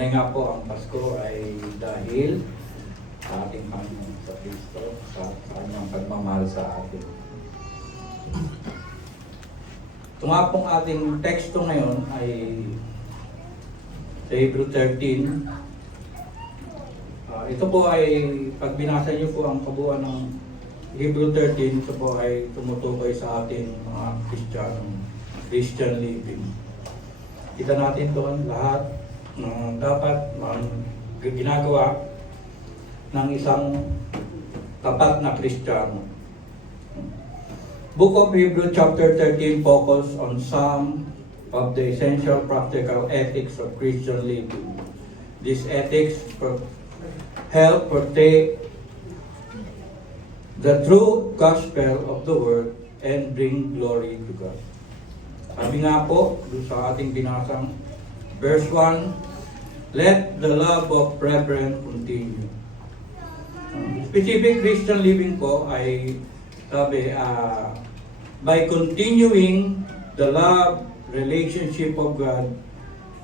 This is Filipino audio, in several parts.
Ngayon nga po ang Pasko ay dahil sa ating Panginoon sa Kristo, sa kanyang pagmamahal sa atin. Ito nga pong ating teksto ngayon ay sa Hebrew 13. Ito po ay, pag binasa niyo po ang kabuuan ng Hebrew 13, ito po ay tumutukoy sa ating mga Christian living. Kita natin doon lahat dapat ginagawa ng isang tapat na Kristiyano. Book of Hebrews chapter 13 focus on some of the essential practical ethics of Christian living. These ethics help protect the true gospel of the word and bring glory to God. Sabi nga po doon sa ating binasang verse 1, let the love of brethren continue. Specific Christian living po ay sabi, by continuing the love relationship of God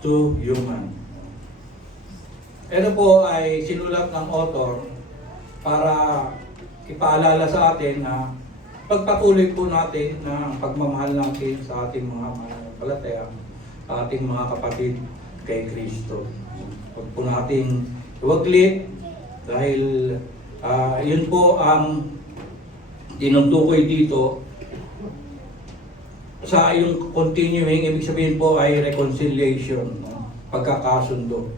to human. Ito po ay sinulat ng author para ipaalala sa atin na pagpatuloy po natin na pagmamahal natin sa ating mga mananampalataya, sa ating mga kapatid kay Kristo. Huwag po natin iwaglit dahil yun po ang tinutukoy dito sa yung continuing, ibig sabihin po ay reconciliation, pagkakasundo.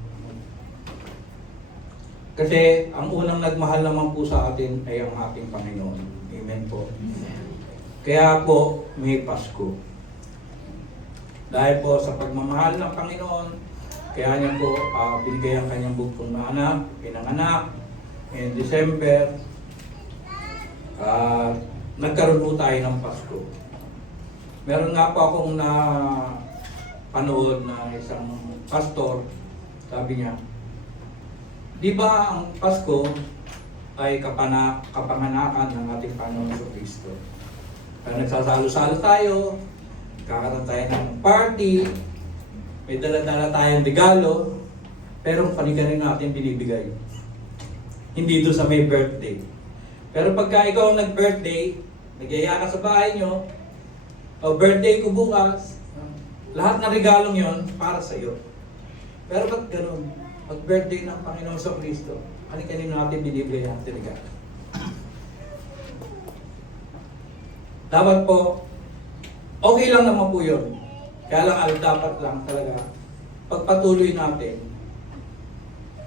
Kasi ang unang nagmahal naman po sa atin ay ang ating Panginoon. Amen po. Kaya po may Pasko. Dahil po sa pagmamahal ng Panginoon, kaya niya po binigay ang kanyang bugtong na anak, pinanganak, in December, nagkaroon po tayo ng Pasko. Meron nga po akong napanood na isang pastor, sabi niya, di ba ang Pasko ay kapanganakan ng ating Panginoon sa Kristo? Kaya nagsasalo-salo tayo, kakaroon tayo ng party, may dala-dala tayong regalo, pero kani-kani natin binibigay. Hindi doon sa may birthday. Pero pagka ikaw ang nag-birthday, nagyaya ka sa bahay nyo, o birthday ko bukas, lahat ng regalong yon para sa iyo. Pero ba't ganun? Pag-birthday ng Panginoon sa Kristo, kani-kani natin binibigay natin regalo. Dapat po, okay lang naman po yun. Kaya lang, dapat lang talaga pagpatuloy natin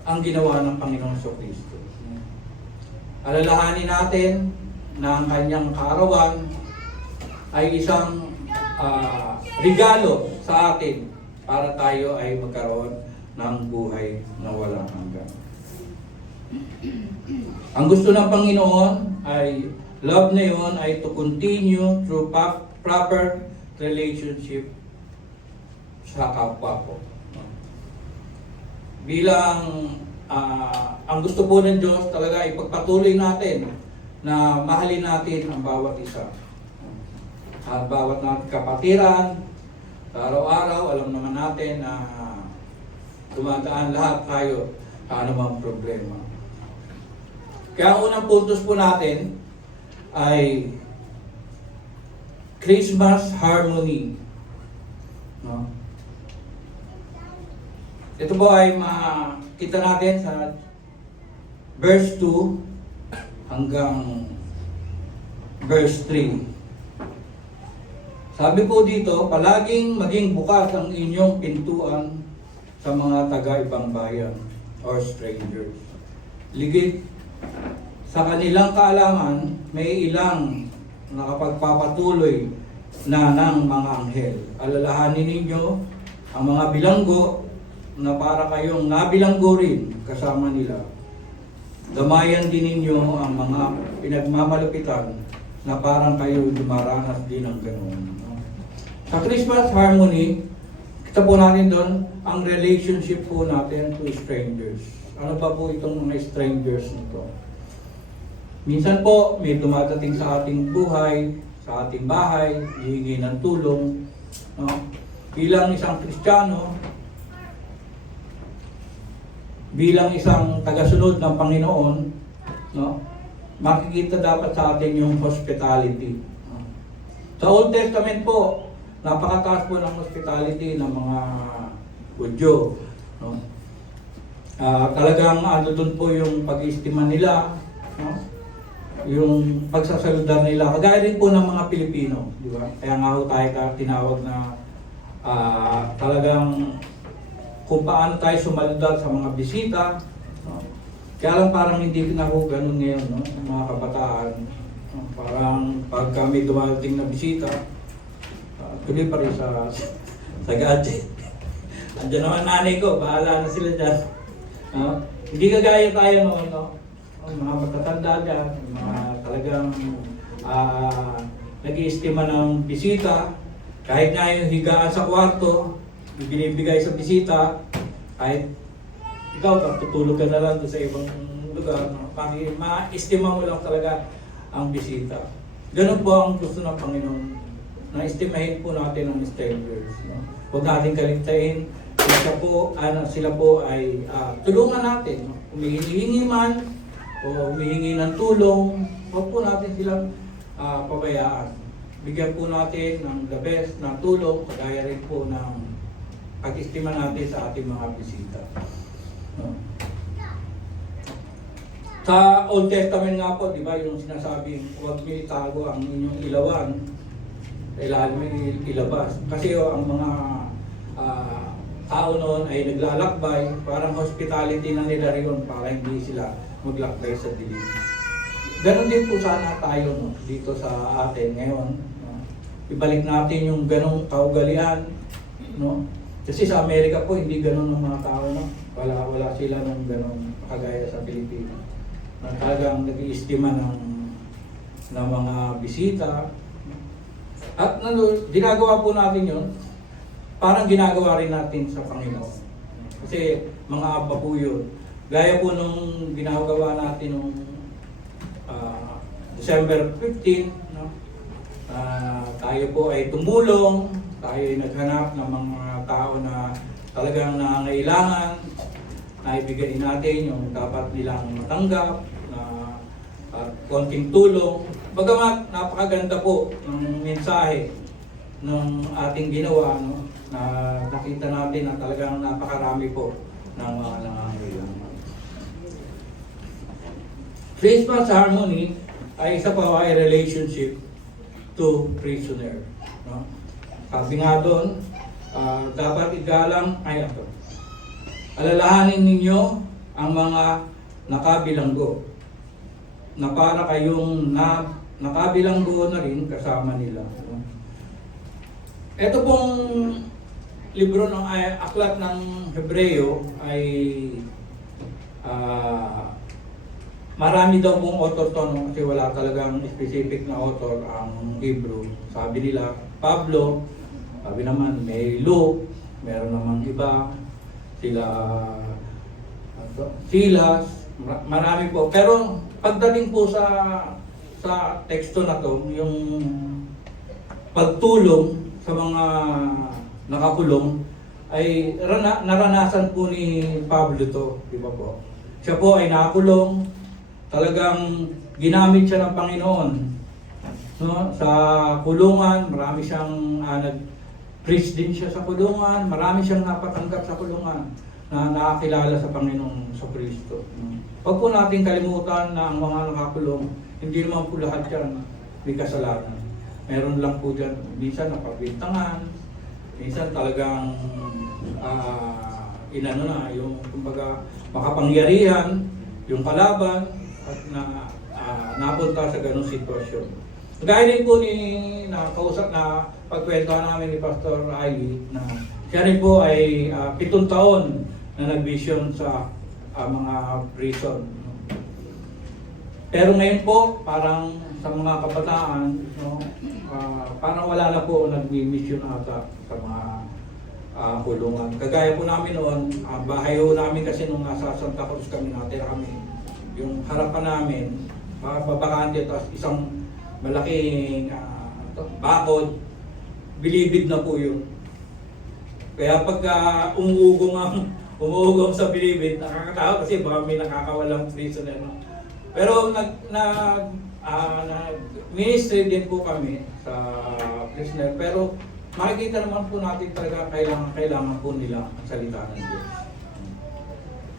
ang ginawa ng Panginoon sa Kristo. Alalahanin natin na ang kanyang kaarawan ay isang regalo sa atin para tayo ay magkaroon ng buhay na walang hanggan. Ang gusto ng Panginoon ay love na yun ay to continue through proper relationship sa kapwa po. Bilang ang gusto po ng Diyos talaga ay pagpatuloy natin na mahalin natin ang bawat isa. At bawat natin kapatiran, araw-araw, alam naman natin na dumadaan lahat tayo sa anumang problema. Kaya ang unang puntos po natin ay Christmas harmony. No? Ito po ay makita natin sa verse 2 hanggang verse 3. Sabi po dito, palaging maging bukas ang inyong pintuan sa mga taga-ibang bayan or strangers. Ligid sa kanilang kaalaman, may ilang nakapagpapatuloy na ng mga anghel. Alalahanin ninyo ang mga bilanggo na para kayong nabilanggo rin kasama nila. Gamayan din ninyo ang mga pinagmamalupitan na parang kayo dumaranas din ng ganoon. Sa Christmas harmony, kita po natin doon ang relationship po natin to strangers. Ano ba po itong mga strangers nito? Minsan po, may dumadating sa ating buhay, sa ating bahay, hihingi ng tulong. No? Bilang isang Kristiyano, bilang isang tagasunod ng Panginoon, no, makikita dapat sa atin yung hospitality. Sa Old Testament po, napakataas po ng hospitality ng mga Hudyo. No? Talagang ano doon po yung pag-iistima nila, no? Yung pagsasaludar nila, kagaya rin po ng mga Pilipino, di ba? Kaya nga ho tayo tinawag na talagang kung paano tayo sumaludar sa mga bisita. No? Kaya lang parang hindi na ho ganun ngayon, no? Mga kabataan. No? Parang pag kami dumating na bisita, tuloy pa rin sa gadget. Andiyan naman nanay ko, bahala na sila dyan. Hindi kagaya tayo noon, no? Mga matatanda dyan, mga talagang nag-iistima ng bisita, kahit nga yung higaan sa kwarto, binibigay sa bisita, kahit ikaw, tutulog ka na lang doon sa ibang lugar, ma-istima mo lang talaga ang bisita. Ganun po ang gusto ng Panginoon, na estimahin po natin ang strangers. No? Huwag natin kaligtayin, sila po ay tulungan natin. No? Kung may hinihingi man, o humihingi ng tulong, huwag po natin silang pabayaan. Bigyan po natin ng the best na tulong, kagaya rin po ng pag-istima natin sa ating mga bisita. No? Sa Old Testament nga po, di ba, yung sinasabing huwag niyo itago ang inyong ilawan, kailangan mo ilabas. Kasi ang mga tao noon ay naglalakbay, parang hospitality na nila rin para hindi sila maglakbay sa dilim. Ganon din po sana tayo, no, dito sa atin ngayon. No? Ibalik natin yung ganong kaugalian. No? Kasi sa Amerika po, hindi ganon ng mga tao. No? Wala sila ng ganon kagaya sa Pilipinas. Na talagang nag-iistima ng mga bisita. At ginagawa po natin yun, parang ginagawa rin natin sa Panginoon. Kasi mga aba po yun. Gaya po nung ginagawa natin nung December 15, no? Tayo po ay tumulong, tayo ay naghanap ng mga tao na talagang nangangailangan, na ibigay natin yung dapat nilang matanggap, na konting tulong. Bagamat napakaganda po ng mensahe ng ating ginawa, no? Na nakita natin na talagang napakarami po ng mga nangangailangan. Christmas harmony ay isa pa ay relationship to prisoner. No? Sabi nga doon, dapat igalang, alalahanin ninyo ang mga nakabilanggo na para kayong nakabilanggo na rin kasama nila. No? Ito pong libro ng aklat ng Hebreo ay marami daw pong author to, no? Kasi wala talagang specific na author ang Hebrew. Sabi nila, Pablo, sabi naman may Luke, meron namang iba, Silas, marami po. Pero pagdating po sa teksto na to, yung pagtulong sa mga nakakulong, ay naranasan po ni Pablo to, di ba po? Siya po ay nakakulong, talagang ginamit siya ng Panginoon. No? Sa kulungan, marami siyang nag-preach din siya sa kulungan, marami siyang napatanggap sa kulungan na nakakilala sa Panginoong sa Kristo. Huwag po natin kalimutan na ang mga nakakulong, hindi naman po lahat yan may kasalanan. Meron lang po dyan, minsan napabintangan, minsan talagang yung kumbaga makapangyarihan, yung kalaban, at napunta sa ganung sitwasyon. Gaya din po nakausap na pagkwentuhan namin ni Pastor Ali na siya rin po ay 7 taon na nag-vision sa mga prison. Pero ngayon po, parang sa mga kabataan, no, parang wala na po nag-mission ata sa mga kulungan. Kagaya po namin noon, bahay ho namin kasi nung nasa Santa Cruz kami, natira kami. Yung harapan namin, babakante, tapos isang malaking bakod, bilibid na po yun. Kaya pagka umuugong umuugong sa bilibid. Nakakatawa kasi baka may nakakawalang prisoner. No? Pero ministry din po kami sa prisoner. Pero makikita naman po natin talaga kailangan po nila ang salita ng Diyos.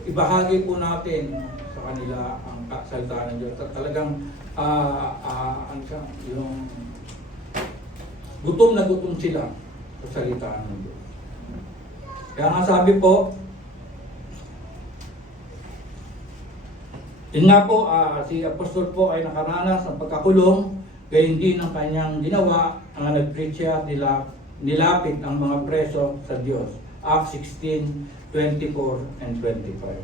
Ibahagi po natin sa kanila ang salita ng Diyos. At talagang yung gutom na gutom sila sa salita ng Diyos. Kaya nga sabi po, yun nga po, si Apostol po ay nakaranas ng pagkakulong, gayon din ang kanyang ginawa, ang nag-preach siya, nilapit ang mga preso sa Diyos. Acts 16:24 and 25.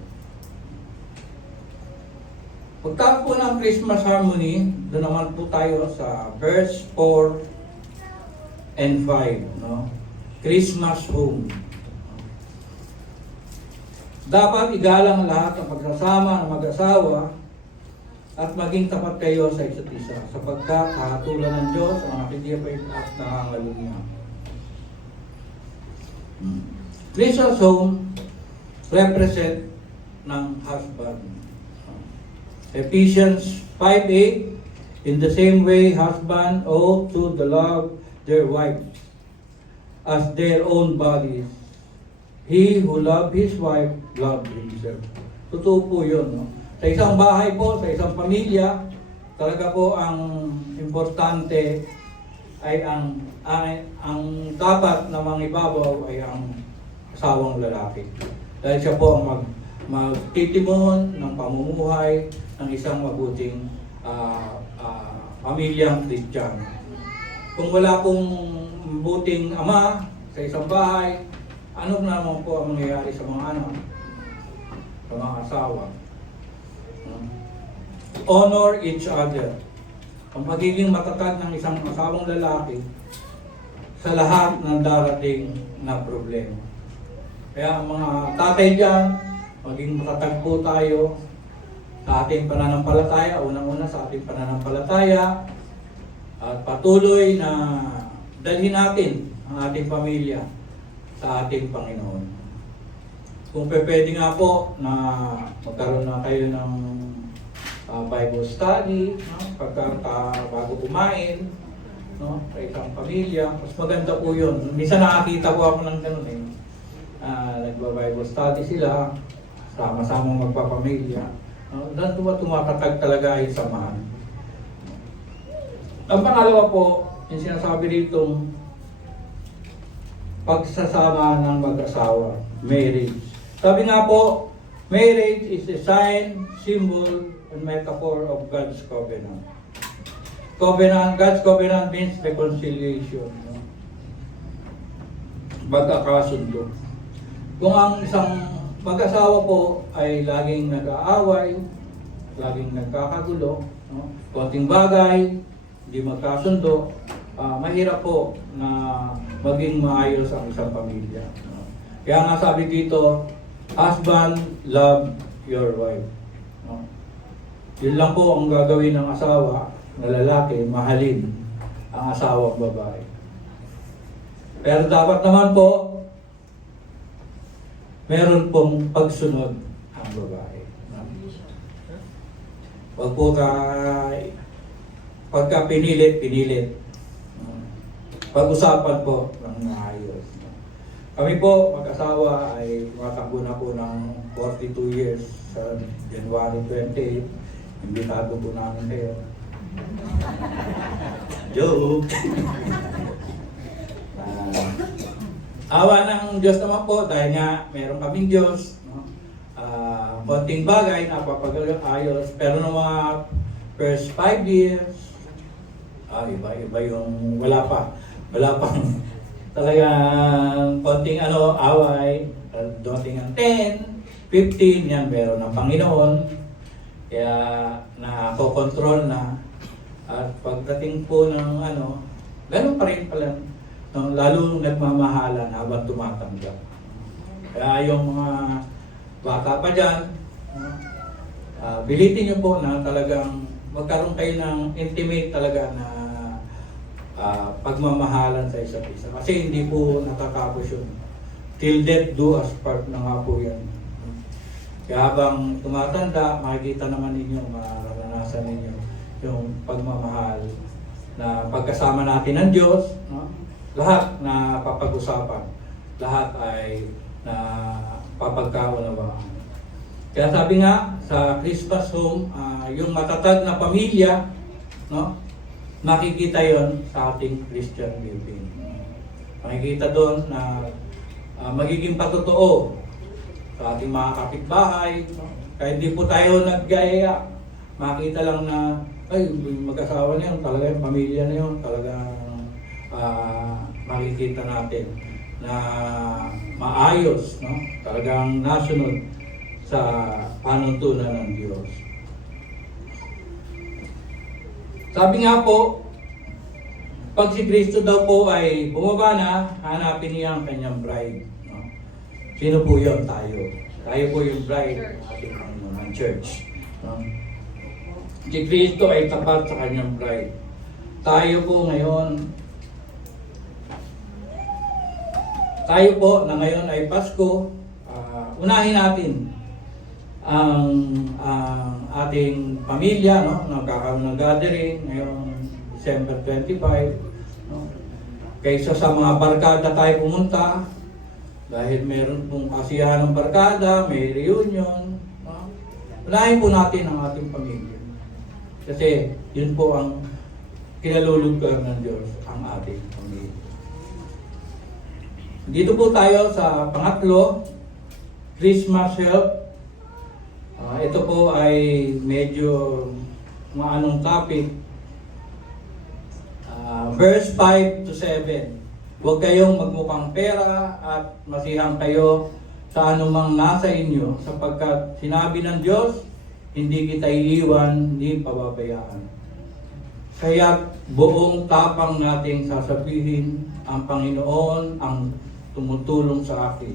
Pagtapos po ng Christmas harmony, doon naman po tayo sa verse 4 and 5. No? Christmas home. Dapat igalang lahat ang pagsasama ng mag-asawa at maging tapat kayo sa isa't isa sapagkat kahatulan ng Diyos ang nakikipay at nangangalunya. Christmas home represent ng husband. Ephesians 5:8, in the same way husband ought to love their wives as their own bodies. He who loved his wife loved himself. Totoo po yun. No? Sa isang bahay po, sa isang pamilya, talaga po ang importante ay ang dapat na mangibabaw ay ang asawang lalaki. Dahil siya po ang magtitimon ng pamumuhay ng isang mabuting pamilyang Kristiyano. Kung wala pong mabuting ama sa isang bahay, ano naman po ang mangyayari sa mga anak, sa mga asawa? Honor each other. Ang pagiging matatag ng isang asawang lalaki sa lahat ng darating na problema. Kaya ang mga tatay dyan, maging matatag po tayo sa ating pananampalataya, unang-una sa ating pananampalataya, at patuloy na dalhin natin ang ating pamilya sa ating Panginoon. Kung pwede nga po na magkaroon na kayo ng Bible study, no? Bago kumain, no? Sa isang pamilya, mas maganda po yun. Minsan nakakita po ako ng ganun eh. Nagba-Bible study sila, sama-sama magpapamilya. No? Doon tumatatag talaga ay samahan. Ang pangalawa po, yung sinasabi dito, pagsasama ng mag-asawa, marriage. Sabi nga po, marriage is a sign, symbol, and metaphor of God's covenant. God's covenant means reconciliation. No? Magkakasundo. Kung ang isang mag-asawa po ay laging nag-aaway, laging nagkakagulo, no? Konting bagay, hindi magkasundo, mahirap po na maging maayos ang isang pamilya. No? Kaya nga sabi dito, husband, love your wife. No? Yun lang po ang gagawin ng asawa na lalaki, mahalin ang asawang babae. Pero dapat naman po, meron pong pagsunod ang babae. Huwag po pagka pinilit. Pag-usapan po ng maayos. Kami po, mag-asawa, ay matakbo na po ng 42 years sa January 28. Imbitado po namin kayo. Joke! Awa ng Diyos naman po, dahil nga meron kaming Diyos, no? Konting bagay, napapag-ayos, pero ng mga first 5 years, iba yung wala pang talagang konting away, dating ang 10, 15, yan meron ng Panginoon, kaya nakakontrol na, at pagdating po ng ganun pa rin pala, lalo nagmamahalan habang tumatanggap. Kaya yung mga bata pa dyan, bilitin nyo po na talagang magkaroon kayo ng intimate talaga na pagmamahalan sa isa't isa. Kasi hindi po natatapos yun till death do us part na nga po yan. Kaya habang tumatanda, makikita naman ninyo, mararanasan ninyo yung pagmamahal na pagkasama natin ng Diyos, no? Lahat na papag-usapan, lahat ay na papagkaunawaan. Kaya sabi nga sa Christmas home, yung matatag na pamilya, no? Makikita yon sa ating Christian living. Makikita doon na magiging patotoo sa ating mga kapitbahay, no? Kaya hindi po tayo naggaya. Makita lang na ay, mag-asawa na yun, talaga yung pamilya na yun, talaga makikita natin na maayos, no? Talagang nasunod sa panuntunan ng Diyos. Sabi nga po, pag si Kristo daw po ay bumaba na, hanapin niya ang kanyang bride. No? Sino po yun? Tayo. Tayo po yung bride ng ating Panginoon, church. No? Si Kristo ay tapat sa kanyang bride. Tayo po na ngayon ay Pasko, unahin natin ang ating pamilya, no? Nagkakaroon ng gathering ngayong December 25, no? Kaysa sa mga barkada tayo pumunta, dahil meron pong kasiyahan ng barkada, may reunion, no? Unahin po natin ang ating pamilya. Kasi yun po ang kinalulugdan ng Diyos, ang ating pamilya. Dito po tayo sa pangatlo, Christmas help. Ito po ay medyo maanong topic. Verse 5 to 7. Huwag kayong magmukhang pera at masihang kayo sa anumang nasa inyo, sapagkat sinabi ng Diyos, hindi kita iiwan ni pababayaan. Kaya buong tapang nating sasabihin, ang Panginoon ang tumutulong sa akin.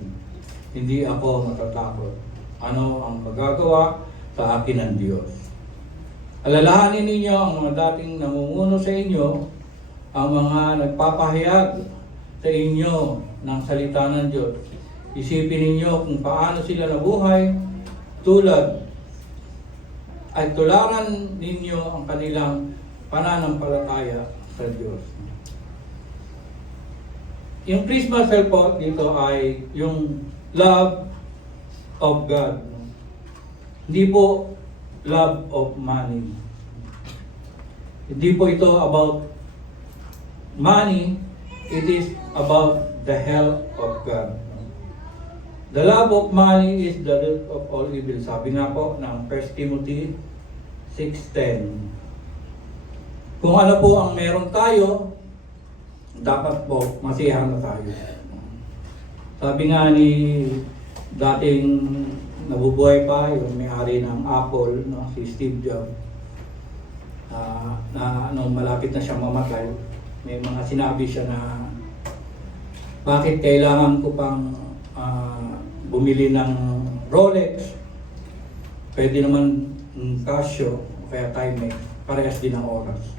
Hindi ako matatakot. Ano ang magagawa sa akin ng Diyos? Alalahanin ninyo ang mga dating namumuno sa inyo, ang mga nagpapahayag sa inyo ng salita ng Diyos. Isipin ninyo kung paano sila nabuhay, ay tularan ninyo ang kanilang pananampalataya sa Diyos. Yung Christmas help po dito ay yung love of God. Hindi po love of money. Hindi po ito about money, it is about the help of God. The love of money is the root of all evil. Sabi nga po ng 1 Timothy 6:10. Kung ano po ang meron tayo, dapat po masiyahan na tayo. Sabi nga ni dating nabubuhay pa yung may-ari ng Apple, no, si Steve Jobs, na malapit na siyang mamatay, may mga sinabi siya na bakit kailangan ko pang bumili ng Rolex, pwede naman Casio o kaya Timex, parehas din ang oras.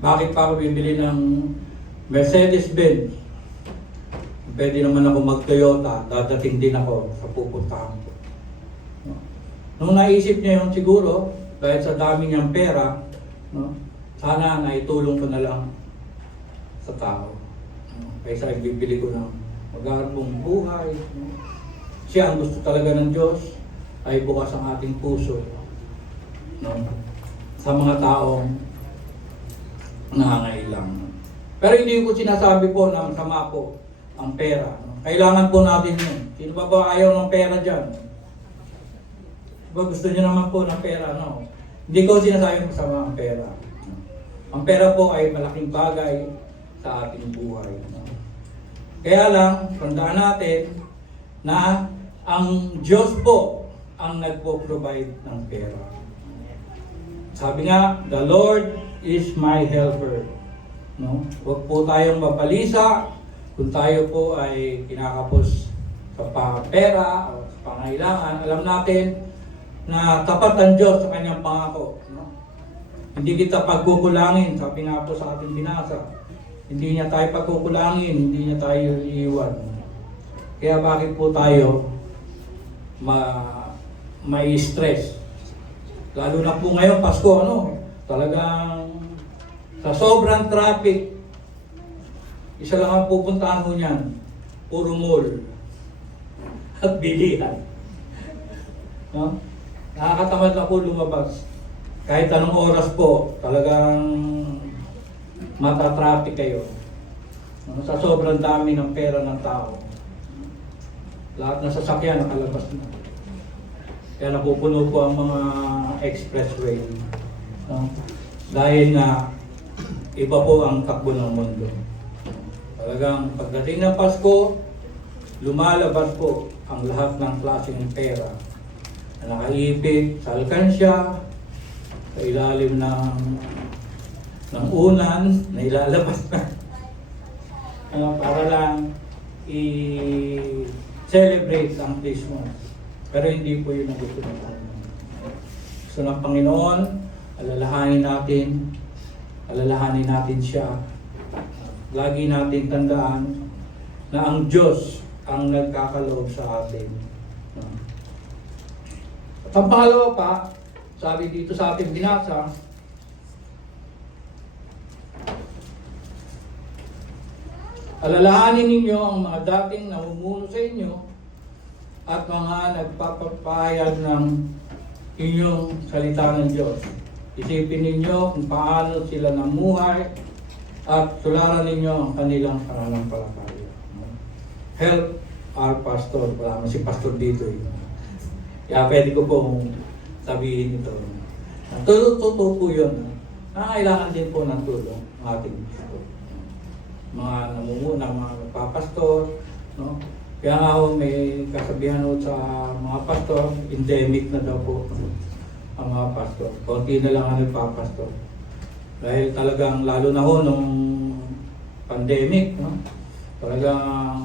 Bakit pa ako bibili ng Mercedes-Benz? Pwede naman ako mag-Toyota, dadating din ako sa pupuntahan ko. Nung naisip niya yun siguro, dahil sa dami niyang pera, no, sana naitulong ko na lang sa tao. Kaysa ibibili ko ng magarbong buhay. Siya ang gusto talaga ng Diyos ay bukas ang ating puso, no, sa mga taong nangangailangan. Pero hindi ko sinasabi po na masama po ang pera. Kailangan po natin yun. Sino ba ayaw ng pera dyan? Gusto niyo naman po ng pera, no? Hindi ko sinasabi masama ang pera. Ang pera po ay malaking bagay sa ating buhay. Kaya lang, tandaan natin na ang Diyos po ang nagpo-provide ng pera. Sabi nga, the Lord is my helper. No? Huwag po tayong mapalisa kung tayo po ay kinakapos sa pera o sa pangailangan. Alam natin na tapat ang Diyos sa kanyang pangako. No? Hindi kita pagkukulangin, sabi nga po sa ating binasa. Hindi niya tayo pagkukulangin, hindi niya tayo iiwan. Kaya bakit po tayo mai-stress? Lalo na po ngayon, Pasko, talagang sa sobrang traffic, isa lang ang pupuntahan mo niyan, puro mall at bilihan. No? Nakakatamad na po lumabas. Kahit anong oras po, talagang mata-traffic kayo. No? Sa sobrang dami ng pera ng tao. Lahat ng sasakyan nakalabas na. Kaya napupuno po ang mga expressway. No? Dahil na iba po ang takbo ng mundo. Talagang pagdating ng Pasko, lumalabas po ang lahat ng klaseng pera na nakaipit sa alkansya, sa ilalim ng unan na ilalabas na. Para lang i-celebrate ang Christmas. Pero hindi po yun ang gusto ng Panginoon. Gusto ng Panginoon, alalahanin natin siya. Lagi natin tandaan na ang Diyos ang nagkakaloob sa atin. At ang pangalawa pa, sabi dito sa ating binasa, alalahanin ninyo ang mga dating namumuno sa inyo at mga nagpapapahayag ng inyong salita ng Diyos. Isipin ninyo kung paano sila namuhay at tularan ninyo ang kanilang pananampalataya. Help our pastor. Wala man si pastor dito. Kaya pwede ko pong sabihin ito. Totoo po yun. Kailangan din po ng tulong ng ating pastor. Mga namumuna, mga nagpapastor. No? Kaya nga may kasabihan sa mga pastor, endemic na daw po ang mga pastor. Konti na lang ang nagpapastor. Dahil talagang lalo na nung pandemic, talagang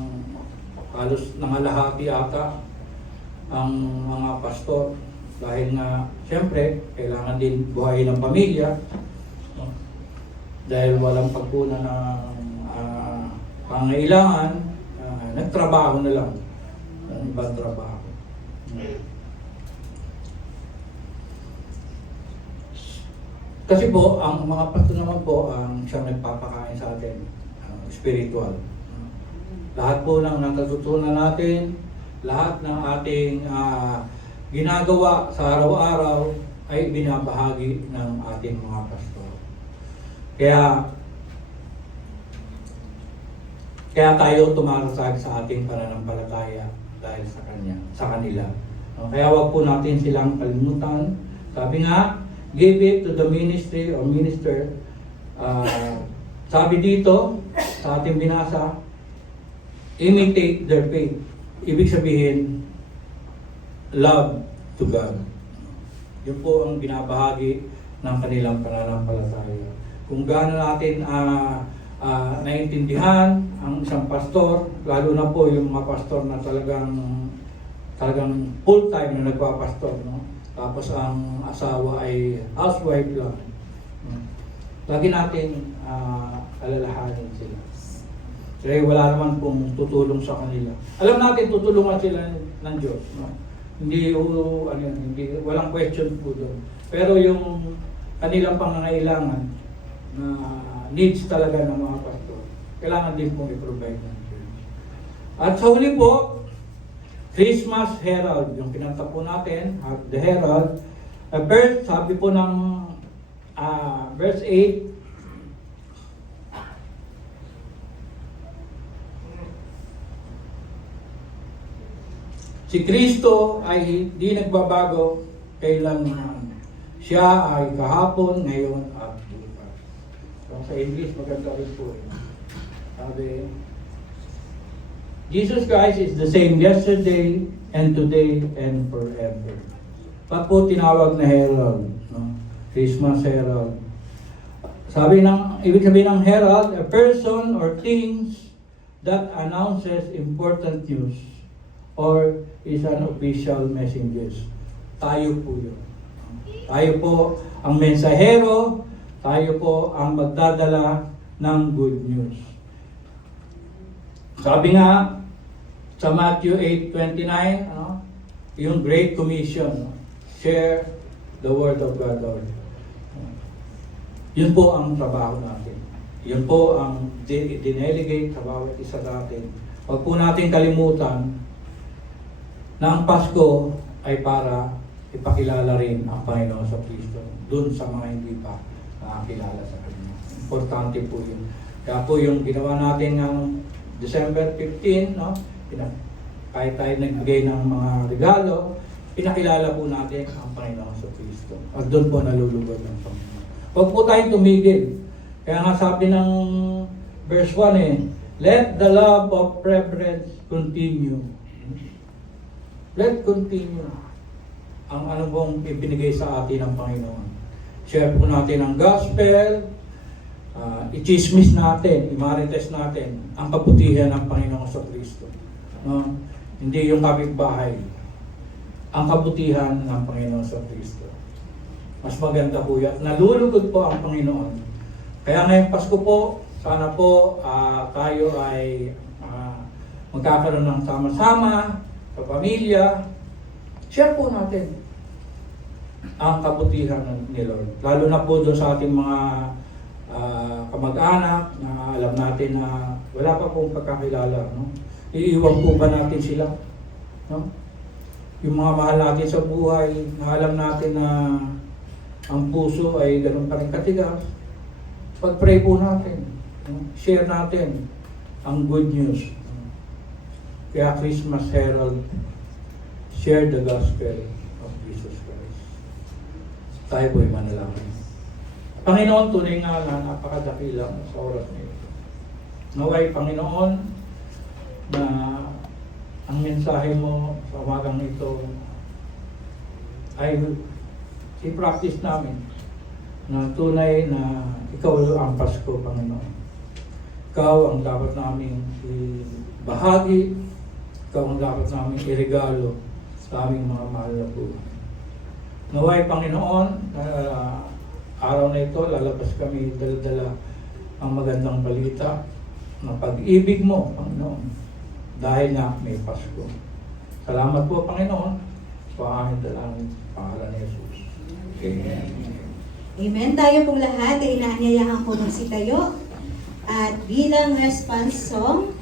halos nangalahati ata ang mga pastor. Dahil nga, siyempre, kailangan din buhayin ng pamilya. Dahil walang pagpuna ng pangailangan, nagtrabaho na lang ng ibang trabaho. Kasi po, ang mga pastor naman po ang siyang nagpapakain sa atin, spiritual. Lahat po ng natutunan natin, lahat ng ating ginagawa sa araw-araw ay binabahagi ng ating mga pastor. Kaya tayo tumarasag sa ating pananampalataya dahil sa kanila. Kaya wag po natin silang kalimutan. Sabi nga, give it to the ministry or minister. Sabi dito, sa ating binasa, imitate their faith. Ibig sabihin, love to God. Yun po ang binabahagi ng kanilang pananampalataya. Kung gaano natin naiintindihan ang isang pastor, lalo na po yung mga pastor na talagang full-time na nagpapastor, no? Tapos ang asawa ay housewife lang. Lagi natin alalahanin sila. Kasi wala naman pong tutulong sa kanila. Alam natin tutulungan sila ng Diyos, no? Hindi walang question po doon. Pero yung kanilang pangangailangan na needs talaga ng mga pastor, kailangan din pong i-provide ng Diyos. At sa huli po, Christmas Herald, yung pinanta po natin, the Herald. First, sabi po ng verse 8, si Kristo ay hindi nagbabago kailanman. Siya ay kahapon, ngayon, at bukas. So, sa English, maganda rin po. Sabi, Jesus Christ is the same yesterday and today and forever. Ba't po tinawag na herald? No? Christmas herald. Ibig sabihin ng herald, a person or things that announces important news or is an official messenger. Tayo po yun. Tayo po ang mensahero, tayo po ang magdadala ng good news. Sabi nga, Sa Matthew 8:29, ano? Yung Great Commission, no? Share the Word of God. Yun po ang trabaho natin. Yun po ang dinelegate sa bawat isa natin. Huwag po natin kalimutan na ang Pasko ay para ipakilala rin ang Panginoon sa Kristo dun sa mga hindi pa nakakilala sa Kanya. Importante po yun. Kaya po yung ginawa natin ng December 15, no? Kahit tayo nagbigay ng mga regalo, pinakilala po natin ang Panginoon sa Kristo. At doon po nalulugod ang Panginoon. Huwag po tayong tumigil. Kaya nga sabi ng verse 1 let the love of reverence continue. Let continue ang ano pong ibinigay sa atin ng Panginoon. Share po natin ang gospel, i-chismis natin, i-marites natin ang kabutihan ng Panginoon sa Kristo. No? Hindi yung kapitbahay. Ang kabutihan ng Panginoon sa Kristo. Mas maganda po yan. Nalulugod po ang Panginoon. Kaya ngayong Pasko po, sana po tayo ay magkakaroon ng sama-sama sa pamilya. Share po natin ang kabutihan ni Lord. Lalo na po doon sa ating mga kamag-anak na alam natin na wala pa pong pagkakilala. No? Iiwan po ba natin sila? No? Yung mga mahal natin sa buhay, na alam natin na ang puso ay ganun pa rin katigas. Pag-pray po natin. No? Share natin ang good news. Kaya Christmas Herald, share the gospel of Jesus Christ. Tayo po'y manalangin. Panginoon, tunay nga na napakadakilang sa oras na ito. Naway, Panginoon, na ang mensahe mo sa umagang ito ay i-practice namin na tunay na ikaw ang Pasko, Panginoon. Ikaw ang dapat namin ibahagi, ikaw ang dapat namin iregalo sa aming mga mahal na buhay. Naway, Panginoon, araw na ito, lalabas kami dala-dala ang magandang balita ng pag-ibig mo, Panginoon, dahil nga may Pasko. Salamat po, Panginoon, sa aming dalangin pangalan ni Jesus. Amen. Amen. Tayo pong lahat ay inaanyayahan po magsitayo. At bilang response song,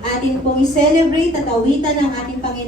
atin pong i-celebrate at awitan ng ating Panginoon.